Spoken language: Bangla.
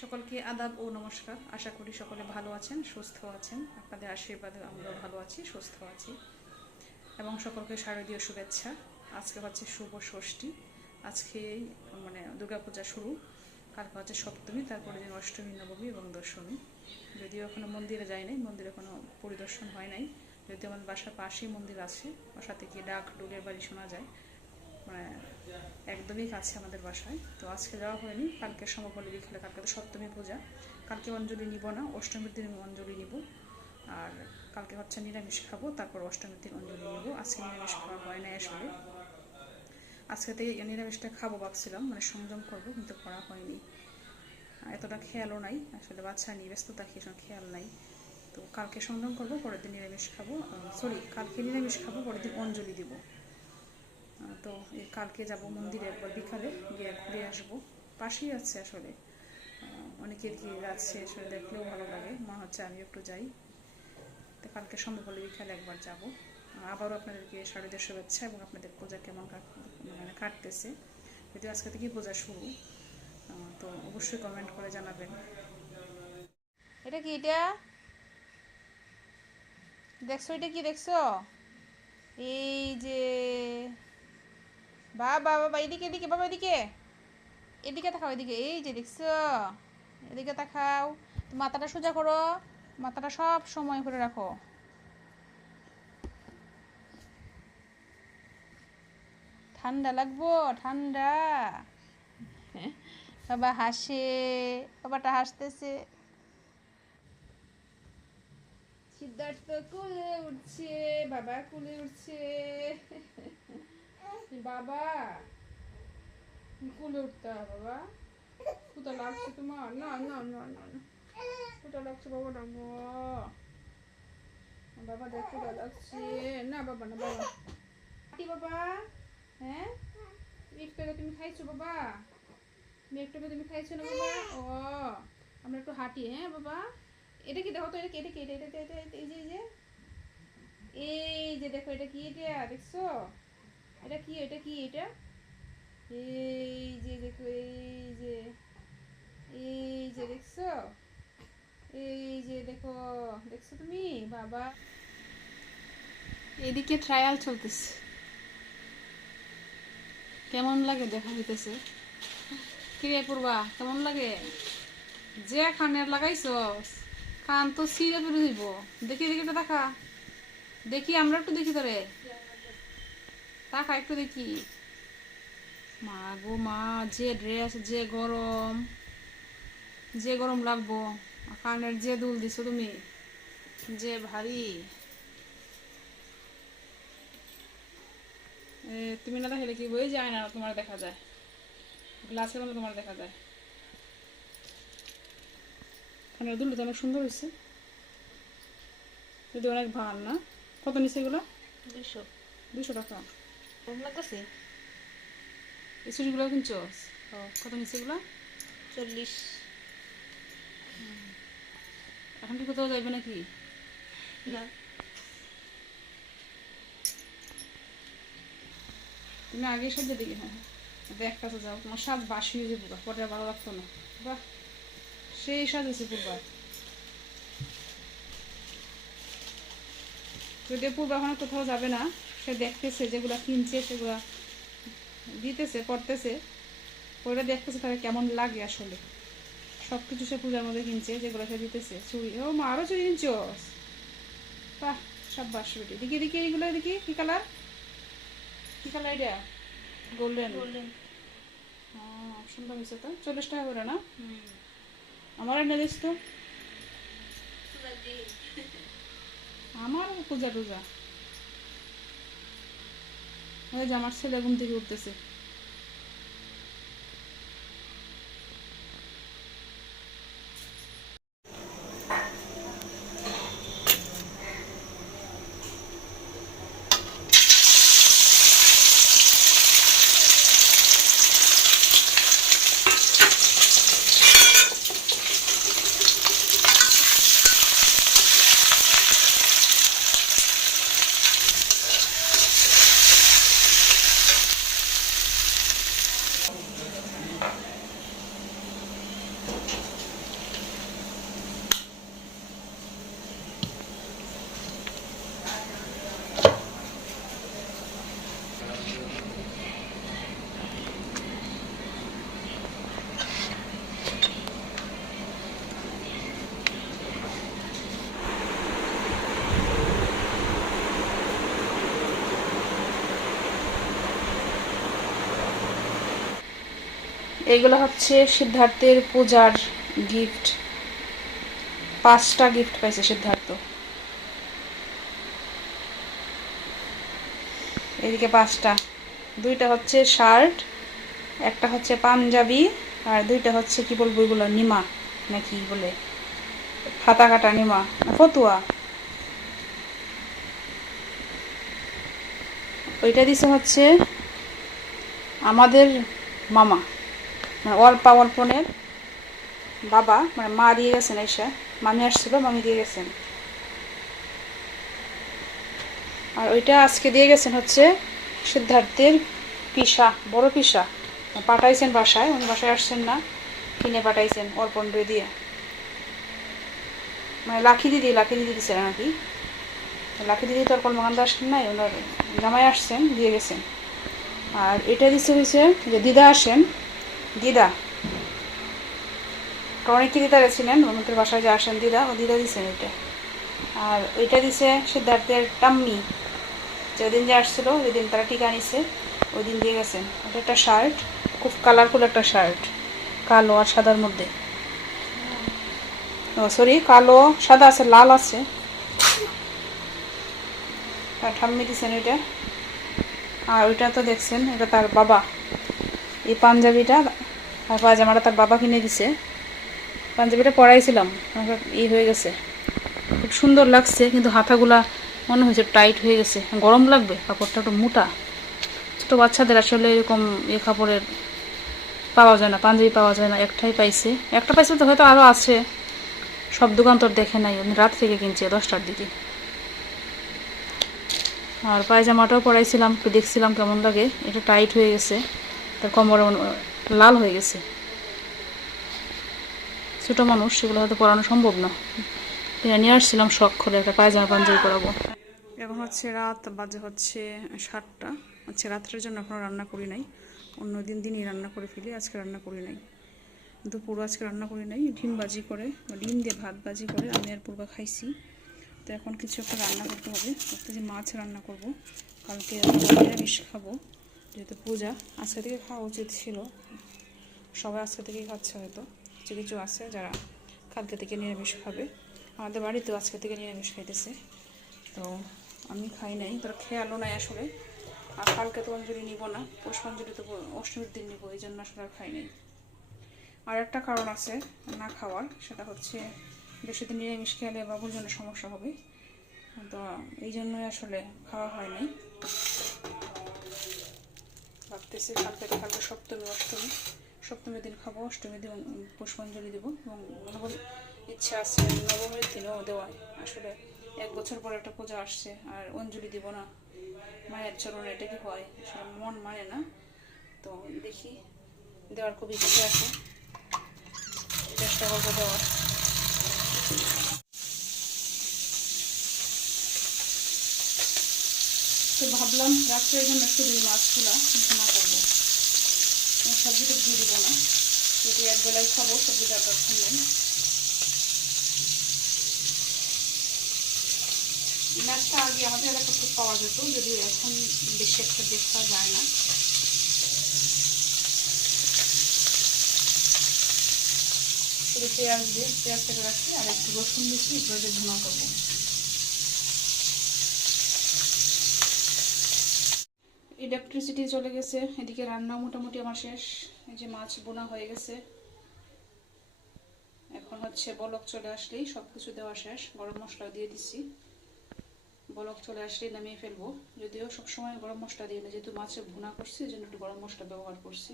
সকলকে আদাব ও নমস্কার। আশা করি সকলে ভালো আছেন, সুস্থ আছেন। আপনাদের আশীর্বাদে আমরাও ভালো আছি, সুস্থ আছি এবং সকলকে শারদীয় শুভেচ্ছা। আজকে হচ্ছে শুভ ষষ্ঠী। আজকে দুর্গাপূজা শুরু। কালকে হচ্ছে সপ্তমী, তারপরে দিন অষ্টমী, নবমী এবং দশমী। যদিও এখনও মন্দিরে যাই নাই, মন্দিরে এখনও পরিদর্শন হয় নাই, যদিও আমাদের বাসার পাশেই মন্দির আছে। বাসা থেকে ডাক ডোলের বাড়ি শোনা যায়, একদমই কাছে আমাদের বাসায়। তো আজকে যাওয়া হয়নি, কালকে সম্ভব হলে বিকেলে। কালকে তো সপ্তমী পূজা, কালকে অঞ্জলি নিব না, অষ্টমীর দিন অঞ্জলি নিব। আর কালকে হচ্ছে নিরামিষ খাবো, তারপর অষ্টমীর দিন অঞ্জলি নিব। আজকে নিরামিষ খাওয়া হয় না আসলে। আজকে থেকে নিরামিষটা খাবো ভাবছিলাম, সংযম করবো, কিন্তু করা হয়নি। এতটা খেয়ালও নাই আসলে, বাচ্চা নিয়ে ব্যস্ততা খেয়াল নাই। তো কালকে সংযম করবো, পরের দিন নিরামিষ খাবো। কালকে নিরামিষ খাবো, পরের দিন অঞ্জলি দিব। তো কালকে যাব মন্দিরে, একবার বিকালে গিয়ে ঘুরে আসবো। পাশেই আছে আসলে, অনেকের গিয়ে যাচ্ছে, আসলে দেখলেও ভালো লাগে। মা হচ্ছে আমি একটু যাই। তো কালকে সম্ভব হলে বিকালে একবার যাব। আবারও আপনাদেরকে শারদীয় শুভেচ্ছা এবং আপনাদের পূজা কেমন কাটতেছে। যদিও আজকে থেকেই পূজা শুরু, তো অবশ্যই কমেন্ট করে জানাবেন। এটা কি? এটা দেখছো? এটা কি দেখছো? এই যে বাবা বাবা, এদিকে এদিকে বাবা, এদিকে এদিকে তাকাও, এদিকে। এই যে দেখছো? এদিকে তাকাও। মাথাটা সোজা করো, মাথাটা সব সময় করে রাখো। ঠান্ডা লাগবো, ঠান্ডা। বাবা হাসে, বাবাটা হাসতেছে। সিদ্ধার্থ কুলে উঠছে, বাবা কুলে উঠছে। বাবা কুলে উঠতে হবে বাবা। কোথা লাগছে তোমার? না না না না না, কোথা লাগছে বাবা? ডাকবো বাবা, দেখ কোথা লাগছে। না বাবা, না বাবা, হাঁটি বাবা। হ্যাঁ, একটু আগে তুমি খাইছো বাবা? একটু আগে তুমি খাইছো না বাবা? ও, আমরা একটু হাঁটি। হ্যাঁ বাবা, এটা কি দেখো তো? এটা কি? এটা কি? এটা এটা এটা এই যে এই যে দেখো, এটা কি? এটা দেখছো? এটা কি? এটা কি? এটা এই যে দেখো, এই যে দেখছো? এই যে দেখো, দেখছো তুমি বাবা? এদিকে ট্রায়াল চলতেছে, কেমন লাগে দেখা হইতেছে। কিরে পূর্বা, কেমন লাগে? যে খানের লাগাইছো, কান তো ছিঁড়ে ফেলে দিব। দেখি দেখি একটু দেখা, দেখি আমরা একটু দেখি তোরে, তাকা একটু দেখি। মা গো মা, যে ড্রেস, যে গরম লাগবো। কানের যে দুল দিছো তুমি, যে ভারী। তুমি না দেখলে কি হয়ে যায় না? তোমার দেখা যায়, গ্লাসের মধ্যে তোমার দেখা যায়। কানের দুলটা তো অনেক সুন্দর হয়েছে, যদি অনেক ভালো না। কত নিচ্ছে এগুলো? 200 টাকা কম লাগতেছে। এই চুড়িগুলো কিনছো? কত নিচ্ছে এগুলো? 40। এখন কি কোথাও যাইবে নাকি? না, তুমি আগে সাজে দিকে। হ্যাঁ, একটা তো যাও, তোমার সাজ বাসি হয়ে যাবো, পরে ভালো লাগতো না। বাহ, সেই সাজেছে পূর্বা। যদি পূর্বা এখন কোথাও যাবে না, সে দেখতেছে যেগুলো কিনছে সেগুলা দিতেছে, পড়তেছে, ওইটা দেখতেছে তাহলে কেমন লাগে আসলে। সব কিছু সে পূজার মধ্যে কিনছে, যেগুলো সে দিতেছে। চুড়ি, ও মা, আরও চুড়ি কিনছো? বাহ, সব বাসি বেটি। দেখি দেখি এইগুলো, দেখি কি কালার, কি কালার এটা? গোল্ডেন। গোল্ডেন। সুন্দর হয়েছে তো। 40 টাকা করে না? আমার এনে দিস তো, আমার পূজা টুজা। ওই যে আমার ছেলে ঘুম থেকে উঠতেছে। এইগুলো হচ্ছে সিদ্ধার্থের পূজার গিফট। 5টা গিফট পাইছে সিদ্ধার্থ। এদিকে 5টা, 2টা হচ্ছে শার্ট, একটা হচ্ছে পাঞ্জাবি, আর 2টা হচ্ছে কি বলবো এগুলো নিমা নাকি বলে, হাতা কাটা নিমা না ফতুয়া। ওইটা দিছে হচ্ছে আমাদের মামা, মানে অল্পনের বাবা, মানে মা দিয়ে গেছেন এসে, মামি আসছিল, মামি দিয়ে গেছেন। আর ওইটা আজকে দিয়ে গেছেন হচ্ছে সিদ্ধার্থের পিসা, বড় পিসা, পাঠাইছেন বাসায়, উনি বাসায় আসছেন না, কিনে পাঠাইছেন অর্পণ দিয়ে, মানে লাখি দিদি দিচ্ছেন নাকি। লাখি দিদি তো আর কলমাকান্দা আসছেন নাই, ওনার জামাই আসছেন, দিয়ে গেছেন। আর এটা দিচ্ছে হয়েছে যে দিদা আসেন, দিদা অনেক দিদা গেছিলেন ওনাদের বাসায় যে আসেন দিদা, ও দিদা দিচ্ছেন এটা। আর ওইটা দিছে সিদ্ধার্থের টাম্মি, যেদিন যে আসছিল যেদিন তারা টিকা নিছে ওই দিন দিয়ে গেছেন। ওটা একটা শার্ট, খুব কালারফুল একটা শার্ট, কালো আর সাদার মধ্যে। ও সরি, কালো সাদা আছে, লাল আছে। ঠাম্মি দিছেন ওইটা। আর ওইটা তো দেখছেন, এটা তার বাবা, এই পাঞ্জাবিটা আর পায়জামাটা তার বাবা কিনে দিছে। পাঞ্জাবিটা পরাইছিলাম, ই হয়ে গেছে, খুব সুন্দর লাগছে, কিন্তু হাতাগুলা মনে হয়েছে টাইট হয়ে গেছে, গরম লাগবে, কাপড়টা একটু মোটা। ছোটো বাচ্চাদের আসলে এরকম কাপড়ের পাওয়া যায় না, পাঞ্জাবি পাওয়া যায় না, একটাই পাইছে, একটা পাইছে তো হয়তো আরও আছে, সব দোকান তোর দেখে নাই, আমি রাত থেকে কিনছি 10টার দিকে। আর পায়জামাটাও পরাইছিলাম, একটু দেখছিলাম কেমন লাগে, এটা টাইট হয়ে গেছে, তার কোমরে লাল হয়ে গেছে। ছোটো মানুষ, সেগুলো হয়তো পরানো সম্ভব না, নিয়ে আসছিলাম শখ করে একটা পায়জামা পাঞ্জাবি পরাবো। এখন হচ্ছে রাত, বাজে হচ্ছে 7টা। আচ্ছা, রাত্রের জন্য এখনও রান্না করি নাই, অন্য দিনই রান্না করে ফেলি, আজকে রান্না করি নাই। দুপুর আজকে রান্না করি নাই, ডিম দিয়ে ভাত ভাজি করে আমি আর পূর্বা খাইছি। তো এখন কিছু একটা রান্না করতে হবে, একটা যে মাছ রান্না করব, কালকে নিরামিষ খাবো, যেহেতু পূজা আজকে থেকে খাওয়া উচিত ছিল, সবাই আজকে থেকেই খাচ্ছে, হয়তো কিছু কিছু আছে যারা কালকে থেকে নিরামিষ খাবে। আমাদের বাড়িতেও আজকে থেকে নিরামিষ খাইতেছে, তো আমি খাই নাই, তারা খেয়ালও নাই আসলে। আর কালকে তো অঞ্জলি নিব না, পুষ্পাঞ্জলি তো অষ্টমীর দিন নিব, এই জন্য আসলে আর খাই নাই। আর একটা কারণ আছে না খাওয়ার, সেটা হচ্ছে বেশি দিন নিরামিষ খেলে বাবুর জন্য সমস্যা হবে, তো এই জন্যই আসলে খাওয়া হয় নাই। ভাবতেছি কালকে সপ্তমীর দিন খাবো, অষ্টমীর দিন পুষ্পাঞ্জলি দেবো, এবং ইচ্ছা আছে নবমীর দিনও দেওয়ায়। আসলে 1 বছর পর একটা পূজা আসছে, আর অঞ্জলি দিব না মায়ের চরণে, এটা কি হয়, আসলে মন মানে না, তো দেখি, দেওয়ার খুব ইচ্ছে আছে, চেষ্টা করবো দেওয়ার। তো ভাবলাম রাত্রের জন্য শুধু মাছগুলা ভুনা করবো, সবজিটা দিয়ে দিব না, যদি একবেলায় খাবো সবজিটা দরকার নেই। মাছটা আগে আমাদের এলাকা খুব পাওয়া যেত, যদিও এখন বেশি একটা দেখা যায় না। পেঁয়াজ কেটে রাখছি, আর একটু রসুন দিচ্ছি, এগুলো ভুনা করবো। ইলেকট্রিসিটি চলে গেছে, এদিকে রান্না মোটামুটি আমার শেষ। এই যে মাছ বোনা হয়ে গেছে, এখন হচ্ছে বলক চলে আসলেই সব কিছু দেওয়া শেষ, গরম মশলা দিয়ে দিচ্ছি, বলক চলে আসলেই নামিয়ে ফেলবো। যদিও সবসময় গরম মশলা দিয়ে না, যেহেতু মাছে ভুনা করছি, এই জন্য একটু গরম মশলা ব্যবহার করছি।